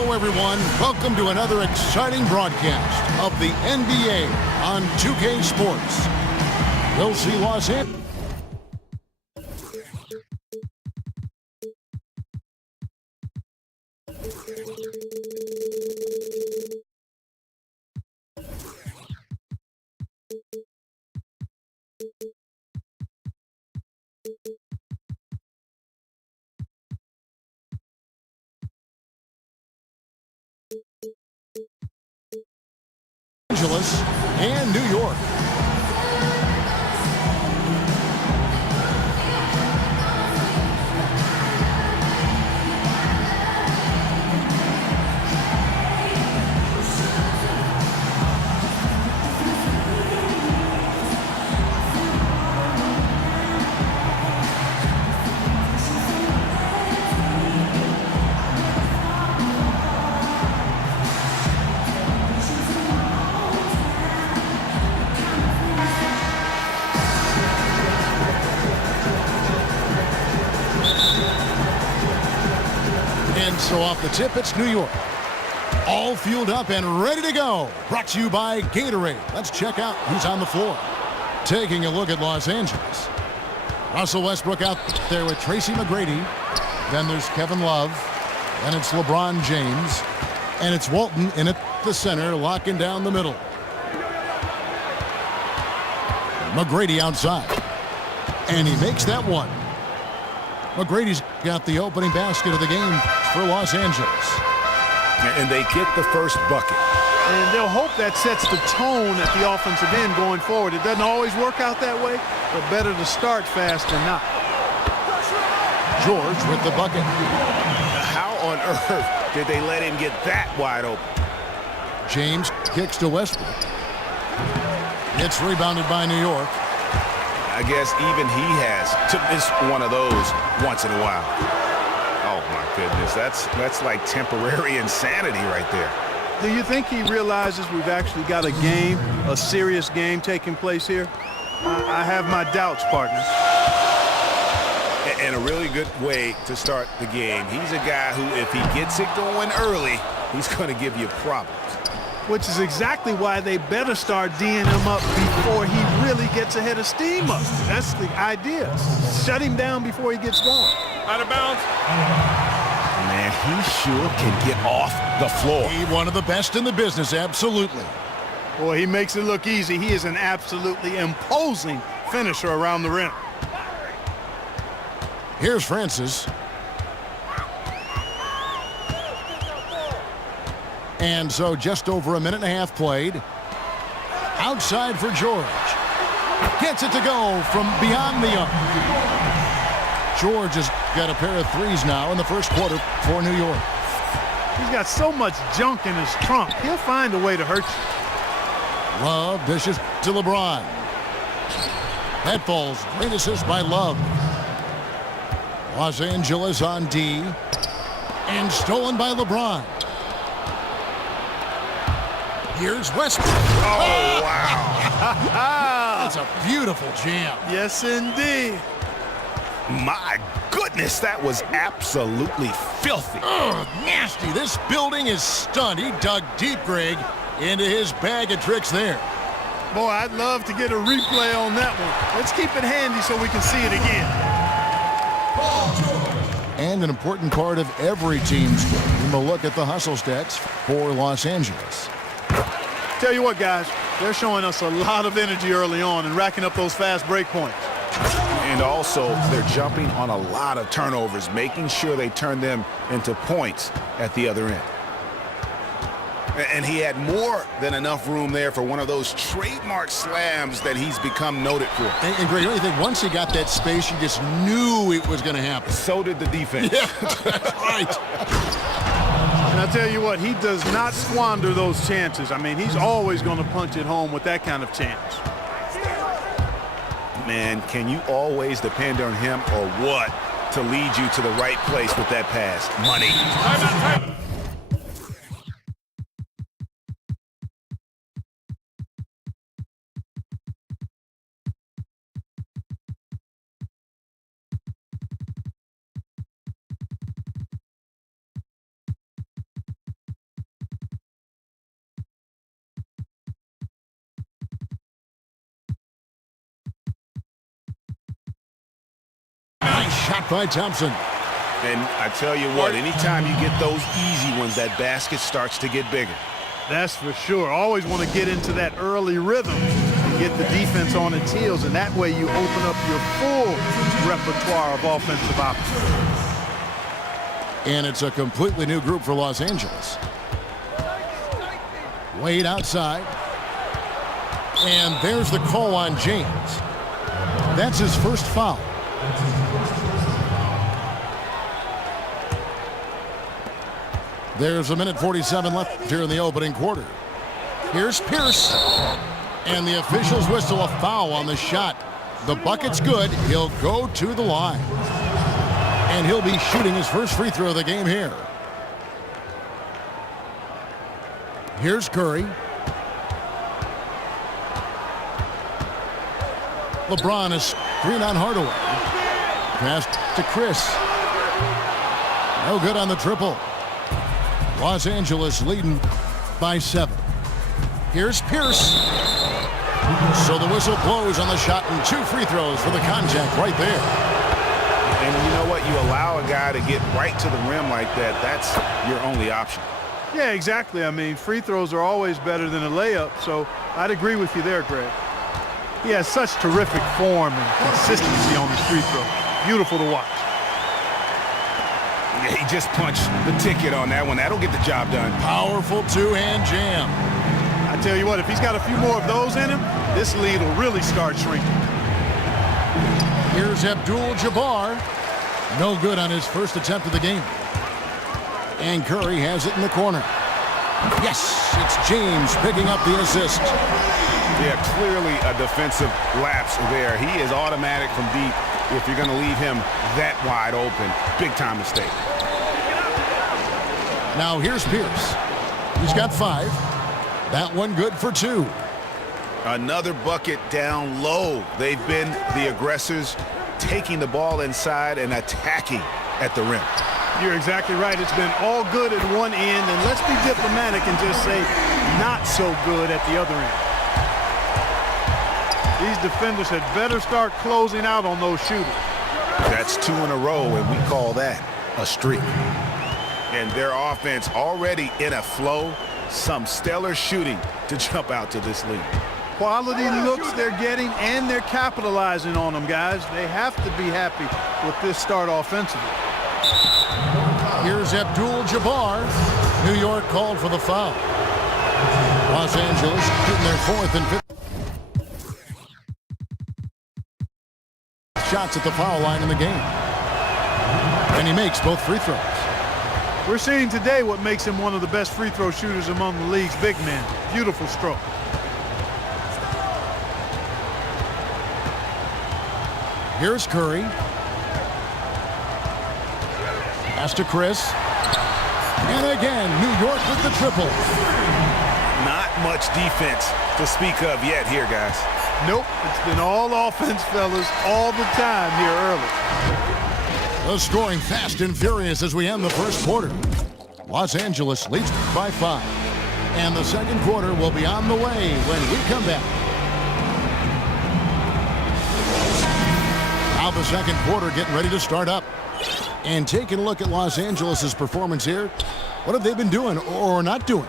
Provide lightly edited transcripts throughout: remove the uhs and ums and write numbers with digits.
Hello, everyone. Welcome to another exciting broadcast of the NBA on 2K Sports. We'll see Los Angeles. And New York. So off the tip, it's New York. All fueled up and ready to go. Brought to you by Gatorade. Let's check out who's on the floor. Taking a look at Los Angeles. Russell Westbrook out there with Tracy McGrady. Then there's Kevin Love. Then it's LeBron James. And it's Walton in at the center, locking down the middle. McGrady outside. And he makes that one. McGrady's got the opening basket of the game for Los Angeles. And they get the first bucket. And they'll hope that sets the tone at the offensive end going forward. It doesn't always work out that way, but better to start fast than not. George with the bucket. How on earth did they let him get that wide open? James kicks to Westbrook. It's rebounded by New York. I guess even he has to miss one of those once in a while. Oh, my goodness. That's like temporary insanity right there. Do you think he realizes we've actually got a game, a serious game taking place here? I have my doubts, partner. And a really good way to start the game. He's a guy who, if he gets it going early, he's going to give you problems. Which is exactly why they better start D'ing him up before he really gets ahead of steam up. That's the idea. Shut him down before he gets going. Out of bounds. Man, he sure can get off the floor. He's one of the best in the business, absolutely. Boy, he makes it look easy. He is an absolutely imposing finisher around the rim. Here's Francis. And so just over a minute and a half played. Outside for George. Gets it to go from beyond the arc. George has got a pair of threes now in the first quarter for New York. He's got so much junk in his trunk. He'll find a way to hurt you. Love dishes to LeBron. That falls. Great assist by Love. Los Angeles on D. And stolen by LeBron. Here's Westbrook. Oh, wow. That's a beautiful jam. Yes, indeed. My goodness, that was absolutely filthy. Oh, nasty. This building is stunned. He dug deep, Greg, into his bag of tricks there. Boy, I'd love to get a replay on that one. Let's keep it handy so we can see it again. And an important part of every team's game, a look at the hustle stats for Los Angeles. Tell you what, guys, they're showing us a lot of energy early on and racking up those fast break points. And also, they're jumping on a lot of turnovers, making sure they turn them into points at the other end. And he had more than enough room there for one of those trademark slams that he's become noted for. And Greg, don't you think once he got that space, you just knew it was going to happen? So did the defense. Yeah, that's right. And I'll tell you what, he does not squander those chances. I mean, he's always going to punch it home with that kind of chance. Man, can you always depend on him or what to lead you to the right place with that pass? Money. Time out. Shot by Thompson. And I tell you what, anytime you get those easy ones, that basket starts to get bigger. That's for sure. Always want to get into that early rhythm and get the defense on its heels, and that way you open up your full repertoire of offensive options. And it's a completely new group for Los Angeles. Wade outside. And there's the call on James. That's his first foul. There's 1:47 left here in the opening quarter. Here's Pierce. And the officials whistle a foul on the shot. The bucket's good. He'll go to the line. And he'll be shooting his first free throw of the game here. Here's Curry. LeBron is screen on Hardaway. Pass to Chris. No good on the triple. Los Angeles leading by 7. Here's Pierce. So the whistle blows on the shot and 2 free throws for the contact right there. And you know what? You allow a guy to get right to the rim like that. That's your only option. Yeah, exactly. I mean, free throws are always better than a layup, so I'd agree with you there, Greg. He has such terrific form and consistency on his free throw. Beautiful to watch. Yeah, he just punched the ticket on that one. That'll get the job done. Powerful two-hand jam. I tell you what, if he's got a few more of those in him, this lead will really start shrinking. Here's Abdul-Jabbar. No good on his first attempt of the game. And Curry has it in the corner. Yes, it's James picking up the assist. Yeah, clearly a defensive lapse there. He is automatic from deep if you're going to leave him that wide open. Big time mistake. Now here's Pierce. He's got 5. That one good for 2. Another bucket down low. They've been the aggressors, taking the ball inside and attacking at the rim. You're exactly right. It's been all good at one end, and let's be diplomatic and just say not so good at the other end. These defenders had better start closing out on those shooters. That's 2 in a row, and we call that a streak. And their offense already in a flow. Some stellar shooting to jump out to this lead. Quality looks they're getting, and they're capitalizing on them, guys. They have to be happy with this start offensively. Here's Abdul-Jabbar. New York called for the foul. Los Angeles getting their 4th and 5th shots at the foul line in the game. And he makes both free throws. We're seeing today what makes him one of the best free throw shooters among the league's big men. Beautiful stroke. Here's Curry. Pass to Chris. And again, New York with the triple. Not much defense to speak of yet here, guys. Nope, it's been all offense, fellas, all the time here early. The scoring fast and furious as we end the first quarter. Los Angeles leads by 5. And the second quarter will be on the way when we come back. Now the second quarter getting ready to start up. And taking a look at Los Angeles' performance here, what have they been doing or not doing?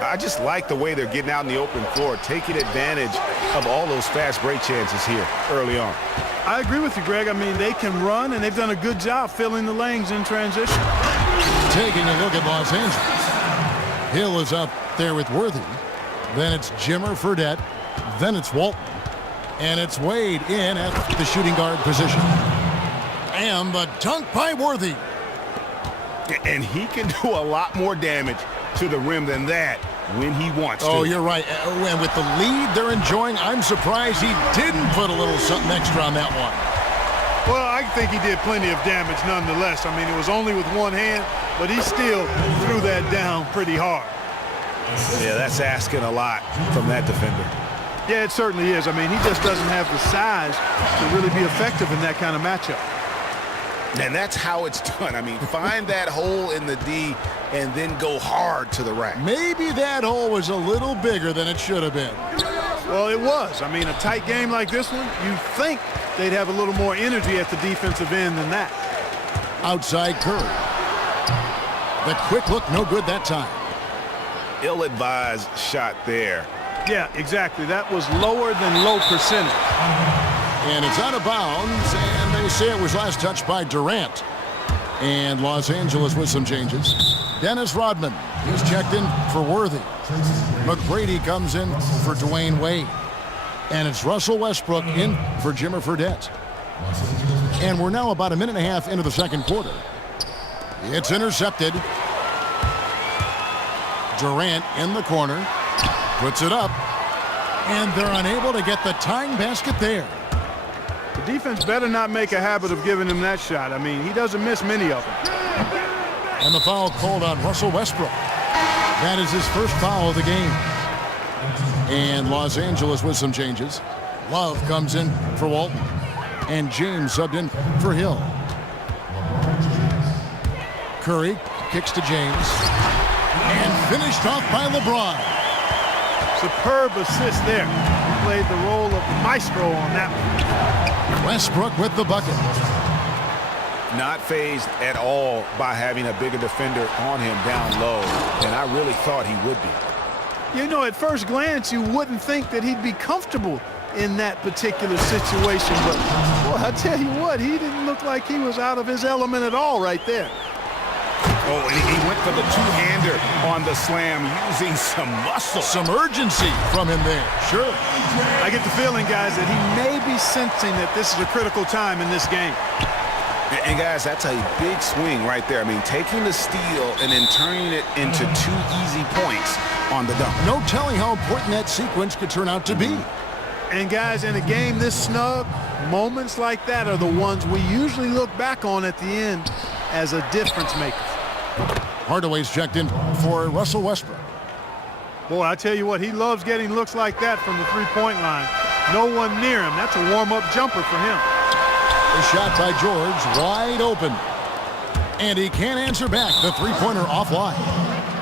I just like the way they're getting out in the open floor, taking advantage of all those fast break chances here early on. I agree with you, Greg. I mean, they can run, and they've done a good job filling the lanes in transition. Taking a look at Los Angeles. Hill is up there with Worthy. Then it's Jimmer Fredette. Then it's Walton. And it's Wade in at the shooting guard position. And the dunk by Worthy. And he can do a lot more damage to the rim than that when he wants to. Oh, you're right. And with the lead they're enjoying, I'm surprised he didn't put a little something extra on that one. Well, I think he did plenty of damage nonetheless. I mean, it was only with one hand, but he still threw that down pretty hard. Yeah, that's asking a lot from that defender. Yeah, it certainly is. I mean, he just doesn't have the size to really be effective in that kind of matchup. And that's how it's done. I mean, find that hole in the D and then go hard to the rack. Maybe that hole was a little bigger than it should have been. Well, it was. I mean, a tight game like this one, you think they'd have a little more energy at the defensive end than that. Outside Curry. The quick look, no good that time. Ill-advised shot there. Yeah, exactly. That was lower than low percentage. And it's out of bounds, and they say it was last touched by Durant. And Los Angeles with some changes. Dennis Rodman is checked in for Worthy. McGrady comes in for Dwayne Wade. And it's Russell Westbrook in for Jimmer Fredette. And we're now about a minute and a half into the second quarter. It's intercepted. Durant in the corner. Puts it up. And they're unable to get the tying basket there. The defense better not make a habit of giving him that shot. I mean, he doesn't miss many of them. And the foul called on Russell Westbrook. That is his first foul of the game. And Los Angeles with some changes. Love comes in for Walton. And James subbed in for Hill. Curry kicks to James. And finished off by LeBron. Superb assist there. He played the role of maestro on that one. Westbrook with the bucket. Not fazed at all by having a bigger defender on him down low, and I really thought he would be. You know, at first glance, you wouldn't think that he'd be comfortable in that particular situation, but boy, I tell you what, he didn't look like he was out of his element at all right there. Oh, and he went for the two-hander on the slam, using some muscle. Some urgency from him there, sure. I get the feeling, guys, that he may be sensing that this is a critical time in this game. And guys, that's a big swing right there. I mean, taking the steal and then turning it into 2 easy points on the dunk. No telling how important that sequence could turn out to be. And guys, in a game this snug, moments like that are the ones we usually look back on at the end as a difference maker. Hardaway's checked in for Russell Westbrook. Boy, I tell you what, he loves getting looks like that from the three-point line. No one near him. That's a warm-up jumper for him. A shot by George, wide open. And he can't answer back. The three-pointer offline.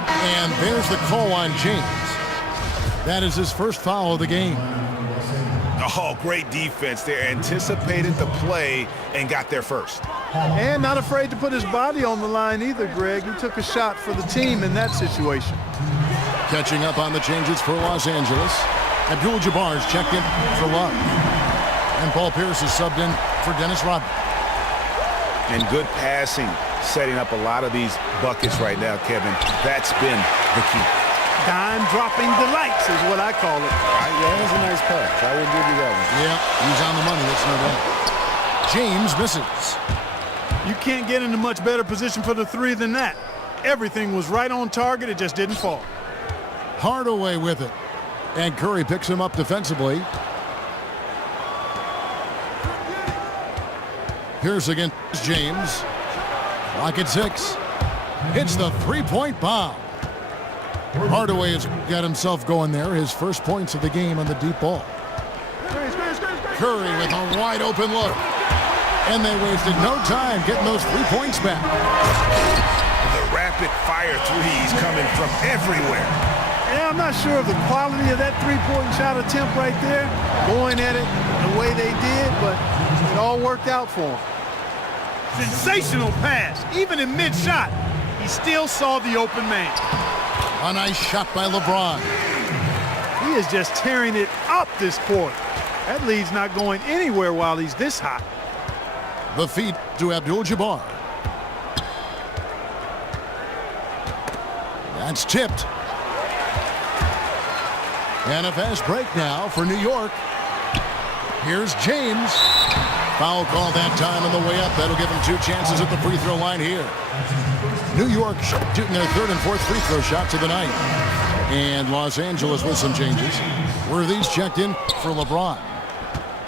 And there's the call on James. That is his first foul of the game. Oh, great defense there. Anticipated the play and got there first. And not afraid to put his body on the line either, Greg. He took a shot for the team in that situation. Catching up on the changes for Los Angeles. Abdul-Jabbar's checked in for Love. And Paul Pierce is subbed in for Dennis Rodman. And good passing, setting up a lot of these buckets right now, Kevin. That's been the key. Dime-dropping delights is what I call it. Yeah, that was a nice pass. I will give you that one. Yeah, he's on the money, that's no doubt. James misses. You can't get in a much better position for the three than that. Everything was right on target, it just didn't fall. Hardaway with it. And Curry picks him up defensively. Pierce against James. Clock at 6. Hits the three-point bomb. Hardaway has got himself going there. His first points of the game on the deep ball. Curry with a wide open look. And they wasted no time getting those 3 points back. The rapid-fire threes coming from everywhere. Yeah, I'm not sure of the quality of that three-point shot attempt right there, going at it the way they did, but it all worked out for him. Sensational pass. Even in mid-shot, he still saw the open man. A nice shot by LeBron. He is just tearing it up this quarter. That lead's not going anywhere while he's this hot. The feed to Abdul-Jabbar. That's tipped. And a fast break now for New York. Here's James. Foul call that time on the way up. That'll give him 2 chances at the free throw line here. New York shooting their 3rd and 4th free throw shots of the night. And Los Angeles with some changes. Worthy's checked in for LeBron.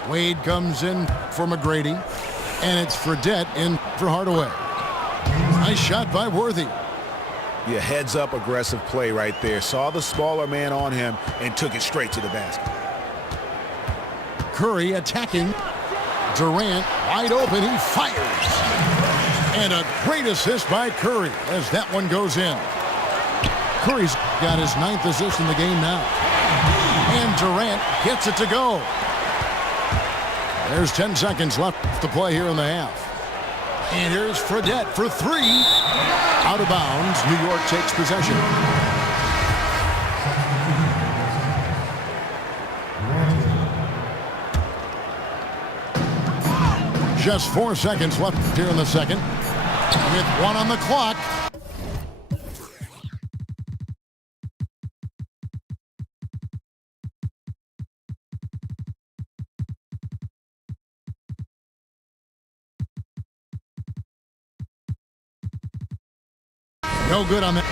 Wade comes in for McGrady. And it's Fredette in for Hardaway. Nice shot by Worthy. Yeah, heads-up aggressive play right there. Saw the smaller man on him and took it straight to the basket. Curry attacking. Durant wide open. He fires. And a great assist by Curry as that one goes in. Curry's got his 9th assist in the game now. And Durant gets it to go. There's 10 seconds left to play here in the half. And here's Fredette for three. Out of bounds. New York takes possession. Just 4 seconds left here in the second. With one on the clock. No good on that.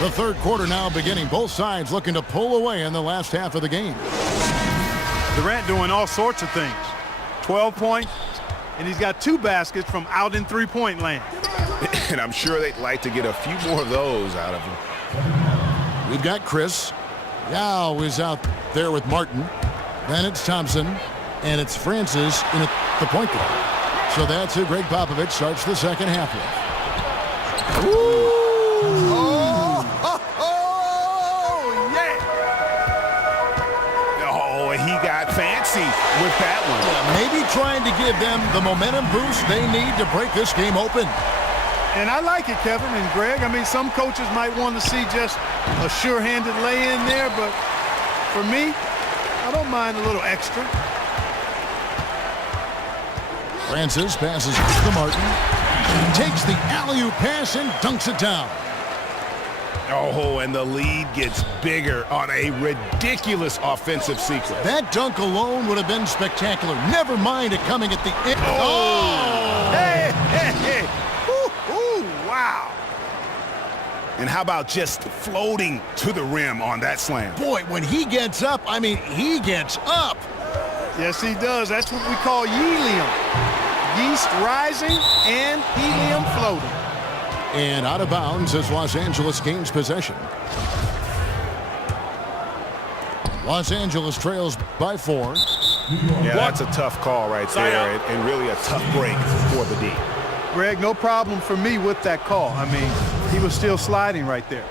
The third quarter now beginning. Both sides looking to pull away in the last half of the game. Durant doing all sorts of things. 12 points, and he's got 2 baskets from out in three-point land. And I'm sure they'd like to get a few more of those out of him. We've got Chris. Yao is out there with Martin. Then it's Thompson, and it's Francis in the point guard. So that's who Greg Popovich starts the second half with. Ooh. He got fancy with that one. Maybe trying to give them the momentum boost they need to break this game open. And I like it, Kevin and Greg. I mean, some coaches might want to see just a sure-handed lay-in there, but for me, I don't mind a little extra. Francis passes to Martin. Takes the alley-oop pass and dunks it down. Oh, and the lead gets bigger on a ridiculous offensive sequence. That dunk alone would have been spectacular. Never mind it coming at the end. Oh! Hey, hey, hey. Ooh, wow. And how about just floating to the rim on that slam? Boy, when he gets up, I mean, he gets up. Yes, he does. That's what we call helium. Yeast rising and helium floating. And out of bounds as Los Angeles gains possession. Los Angeles trails by 4. Yeah, that's a tough call right there, and really a tough break for the D. Greg, no problem for me with that call. I mean, he was still sliding right there.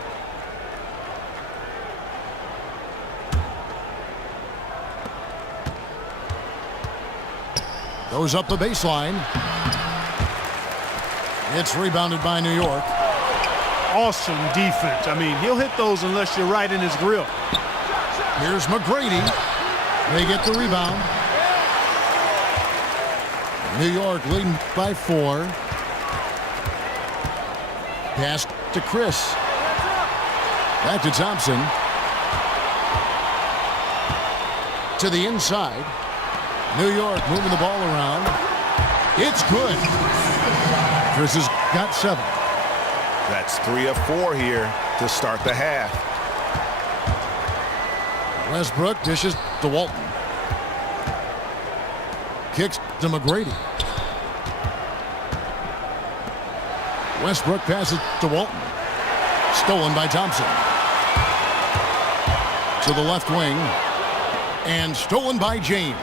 Goes up the baseline. It's rebounded by New York. Awesome defense. I mean, he'll hit those unless you're right in his grill. Here's McGrady. They get the rebound. New York leading by 4. Pass to Chris. Back to Thompson. To the inside. New York moving the ball around. It's good. Chris has got 7. That's 3 of 4 here to start the half. Westbrook dishes to Walton. Kicks to McGrady. Westbrook passes to Walton. Stolen by Thompson. To the left wing. And stolen by James.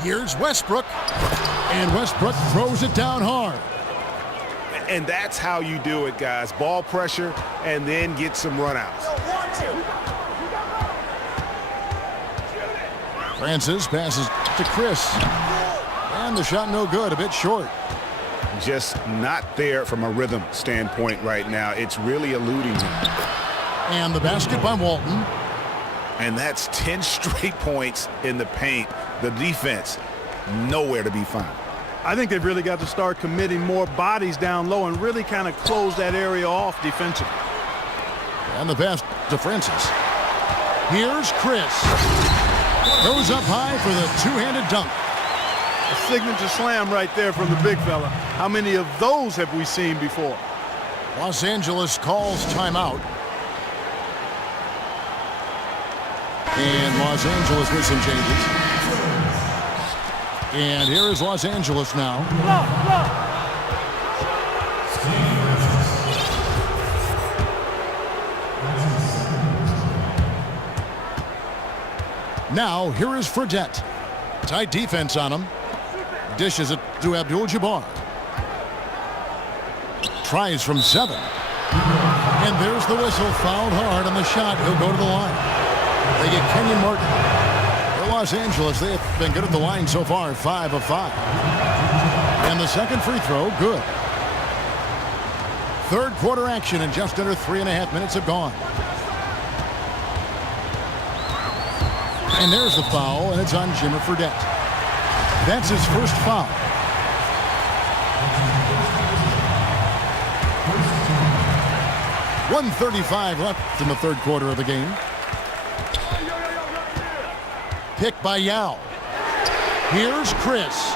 Here's Westbrook. And Westbrook throws it down hard. And that's how you do it, guys. Ball pressure and then get some runouts. Francis passes to Chris. And the shot no good, a bit short. Just not there from a rhythm standpoint right now. It's really eluding him. And the basket by Walton. And that's 10 straight points in the paint. The defense, nowhere to be found. I think they've really got to start committing more bodies down low and really kind of close that area off defensively. And the pass to Francis. Here's Chris. Goes up high for the two-handed dunk. A signature slam right there from the big fella. How many of those have we seen before? Los Angeles calls timeout. And Los Angeles with some changes. And here is Los Angeles now. Now, here is Fredette. Tight defense on him. Dishes it to Abdul-Jabbar. Tries from 7. And there's the whistle, fouled hard on the shot. He'll go to the line. They get Kenyon Martin. For Los Angeles, they have been good at the line so far, 5 of 5. And the second free throw, good. Third quarter action, and just under 3.5 minutes have gone. And there's the foul, and it's on Jimmer Fredette. That's his first foul. .135 left in the third quarter of the game. Pick by Yao. Here's Chris.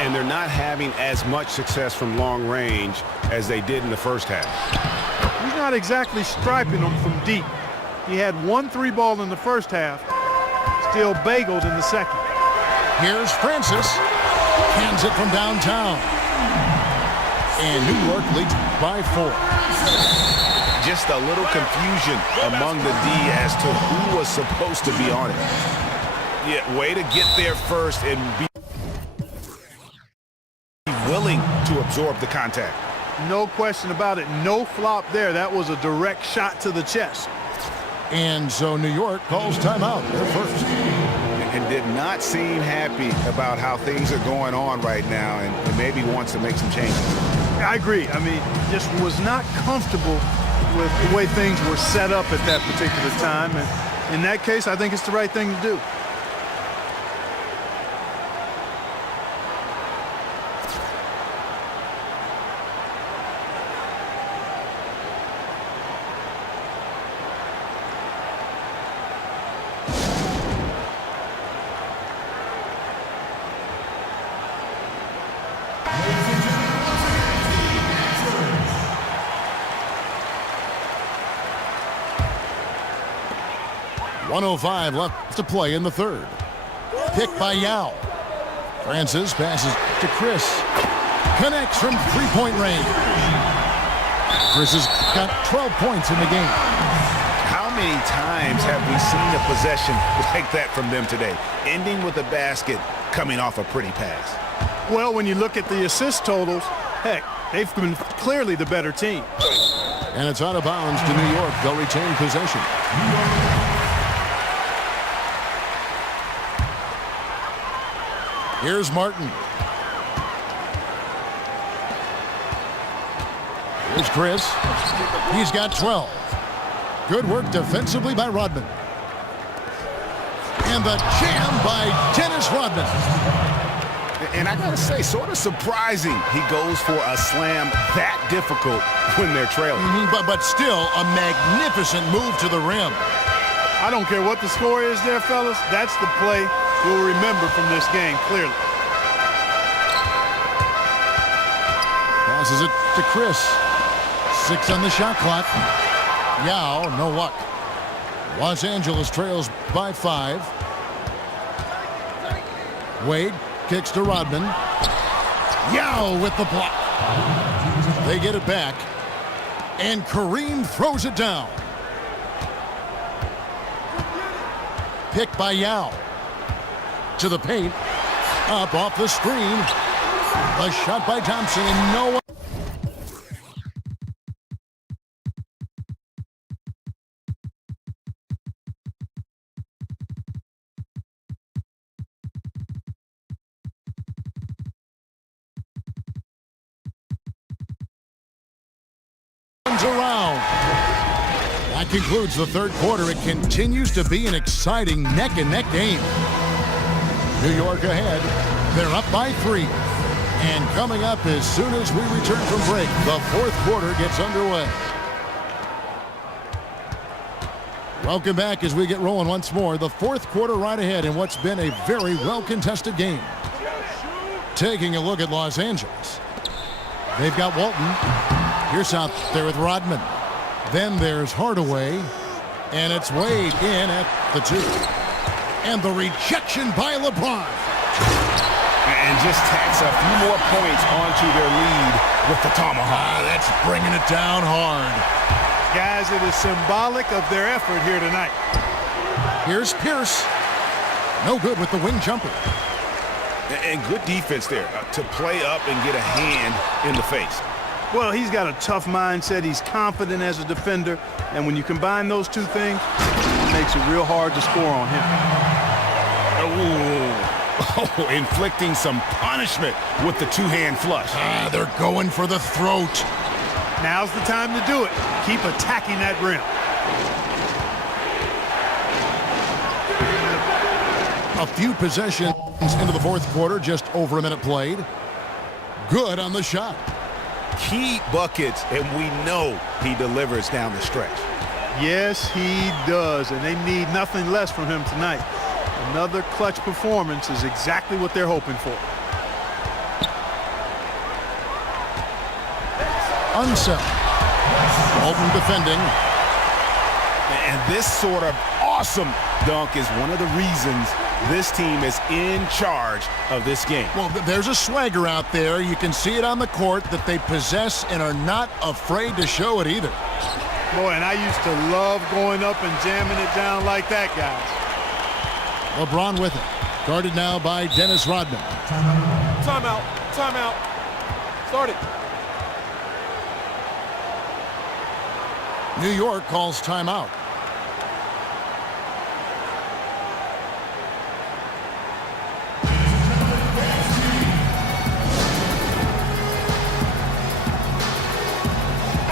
And they're not having as much success from long range as they did in the first half. He's not exactly striping them from deep. He had 1 3-ball in the first half, still bageled in the second. Here's Francis. Hands it from downtown. And New York leads by 4. Just a little confusion among the D as to who was supposed to be on it. Yeah, way to get there first and be willing to absorb the contact. No question about it. No flop there. That was a direct shot to the chest. And so New York calls timeout. They're first. And did not seem happy about how things are going on right now and maybe wants to make some changes. I agree. I mean, just was not comfortable with the way things were set up at that particular time. And in that case, I think it's the right thing to do. .105 left to play in the third. Pick by Yao. Francis passes to Chris. Connects from three-point range. Chris has got 12 points in the game. How many times have we seen a possession like that from them today? Ending with a basket, coming off a pretty pass. Well, when you look at the assist totals, heck, they've been clearly the better team. And it's out of bounds to New York. They'll retain possession. Here's Martin. Here's Chris. He's got 12. Good work defensively by Rodman. And the jam by Dennis Rodman. And I gotta say, sort of surprising he goes for a slam that difficult when they're trailing. But still a magnificent move to the rim. I don't care what the score is there, fellas. That's the play we'll remember from this game, clearly. Passes it to Chris. 6 on the shot clock. Yao, no luck. Los Angeles trails by 5. Wade kicks to Rodman. Yao with the block. They get it back. And Kareem throws it down. Pick by Yao. To the paint. Up off the screen. A shot by Thompson and no one. Around. That concludes the third quarter. It continues to be an exciting neck-and-neck game. New York ahead. They're up by 3. And coming up as soon as we return from break, the fourth quarter gets underway. Welcome back as we get rolling once more. The fourth quarter right ahead in what's been a very well-contested game. Taking a look at Los Angeles. They've got Walton. Here's out there with Rodman. Then there's Hardaway. And it's Wade in at the 2. And the rejection by LeBron. And just tacks a few more points onto their lead with the tomahawk. That's bringing it down hard. Guys, it is symbolic of their effort here tonight. Here's Pierce. No good with the wing jumper. And good defense there to play up and get a hand in the face. Well, he's got a tough mindset. He's confident as a defender. And when you combine those two things, it makes it real hard to score on him. Oh, inflicting some punishment with the two-hand flush. They're going for the throat. Now's the time to do it. Keep attacking that rim. A few possessions into the fourth quarter, just over a minute played. Good on the shot. Key buckets, and we know he delivers down the stretch. Yes, he does, and they need nothing less from him tonight. Another clutch performance is exactly what they're hoping for. Unsell. Bolton defending. And this sort of awesome dunk is one of the reasons this team is in charge of this game. Well, there's a swagger out there. You can see it on the court that they possess and are not afraid to show it either. Boy, and I used to love going up and jamming it down like that, guys. LeBron with it. Guarded now by Dennis Rodman. Timeout. Timeout. Start it. New York calls timeout.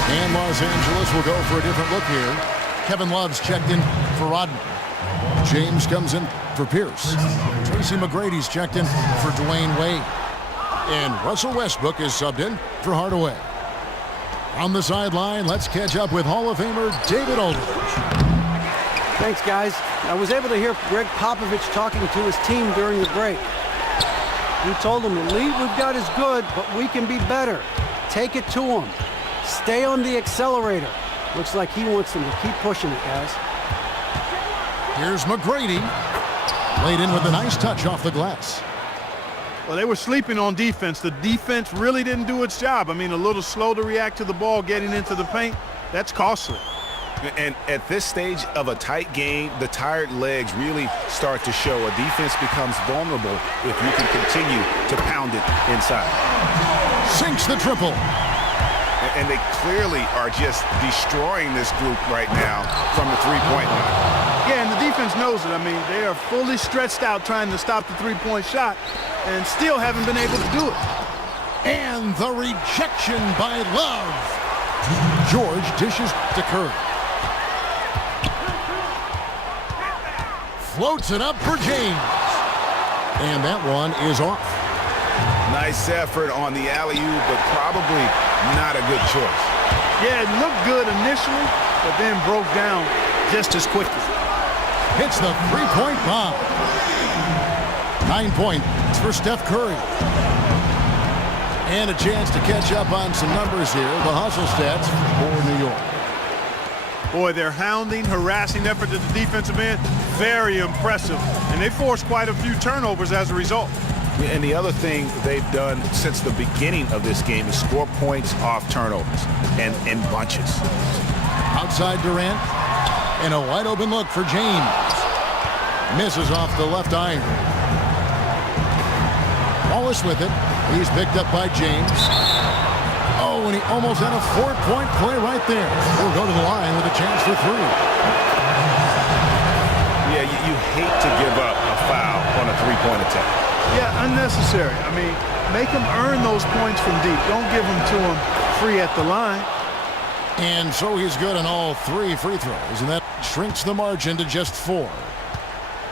And Los Angeles will go for a different look here. Kevin Love's checked in for Rodman. James comes in for Pierce. Tracy McGrady's checked in for Dwayne Wade. And Russell Westbrook is subbed in for Hardaway. On the sideline, let's catch up with Hall of Famer David Aldridge. Thanks, guys. I was able to hear Greg Popovich talking to his team during the break. He told them the lead we've got is good, but we can be better. Take it to them. Stay on the accelerator. Looks like he wants them to keep pushing it, guys. Here's McGrady. Laid in with a nice touch off the glass. Well, they were sleeping on defense. The defense really didn't do its job. I mean, a little slow to react to the ball getting into the paint. That's costly. And at this stage of a tight game, the tired legs really start to show. A defense becomes vulnerable if you can continue to pound it inside. Sinks the triple. And they clearly are just destroying this group right now from the three-point line. Yeah, and the defense knows it. I mean, they are fully stretched out trying to stop the three-point shot and still haven't been able to do it. And the rejection by Love. George dishes to Curry. Floats it up for James. And that one is off. Nice effort on the alley-oop, but probably not a good choice. Yeah, it looked good initially, but then broke down just as quickly. Hits the three-point bomb. 9 points for Steph Curry. And a chance to catch up on some numbers here. The hustle stats for New York. Boy, their hounding, harassing effort at the defensive end, very impressive. And they forced quite a few turnovers as a result. And the other thing they've done since the beginning of this game is score points off turnovers and in bunches. Outside Durant. And a wide open look for James. Misses off the left iron. Wallace with it. He's picked up by James. Oh, and he almost had a 4-point play right there. He'll go to the line with a chance for 3. Yeah, you hate to give up a foul on a three-point attempt. Yeah, unnecessary. I mean, make them earn those points from deep. Don't give them to them free at the line. And so he's good on all 3 free throws, and that shrinks the margin to just 4.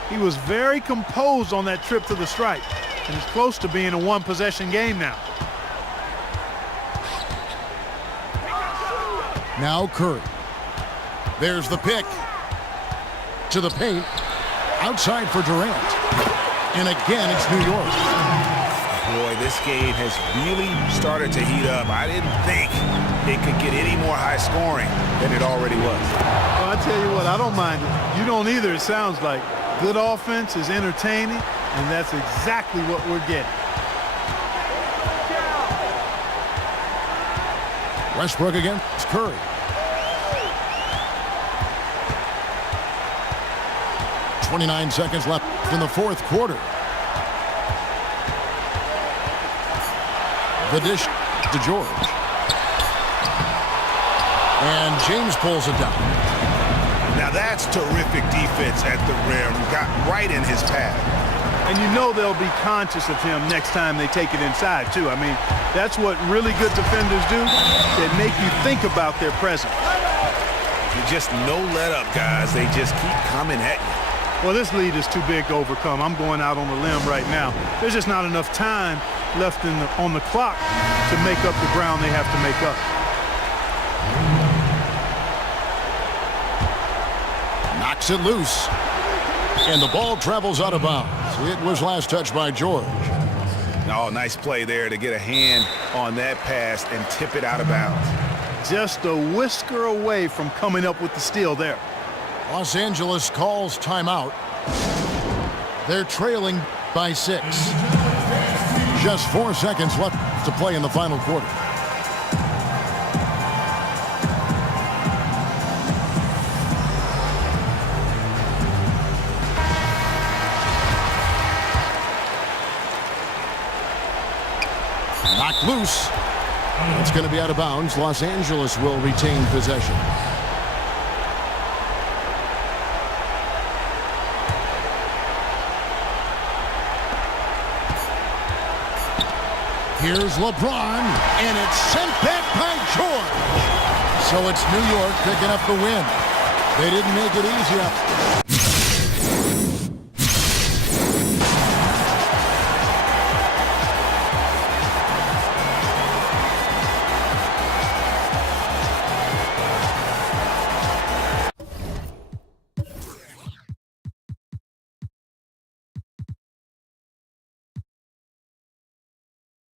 He was very composed on that trip to the stripe, and it's close to being a one-possession game now. Now Curry. There's the pick. To the paint. Outside for Durant. And again, it's New York. Boy, this game has really started to heat up. I didn't think it could get any more high scoring than it already was. Well, I tell you what, I don't mind it. You don't either, it sounds like. Good offense is entertaining, and that's exactly what we're getting. Westbrook against Curry. .29 seconds left in the fourth quarter. The dish to George. And James pulls it down. Now that's terrific defense at the rim. Got right in his path. And you know they'll be conscious of him next time they take it inside, too. I mean, that's what really good defenders do. They make you think about their presence. You just no let up, guys. They just keep coming at you. Well, this lead is too big to overcome. I'm going out on a limb right now. There's just not enough time left on the clock to make up the ground they have to make up. Knocks it loose. And the ball travels out of bounds. It was last touched by George. Oh, nice play there to get a hand on that pass and tip it out of bounds. Just a whisker away from coming up with the steal there. Los Angeles calls timeout. They're trailing by 6. Just 4 seconds left to play in the final quarter. Knocked loose. It's going to be out of bounds. Los Angeles will retain possession. Here's LeBron, and it's sent back by George. So it's New York picking up the win. They didn't make it easy.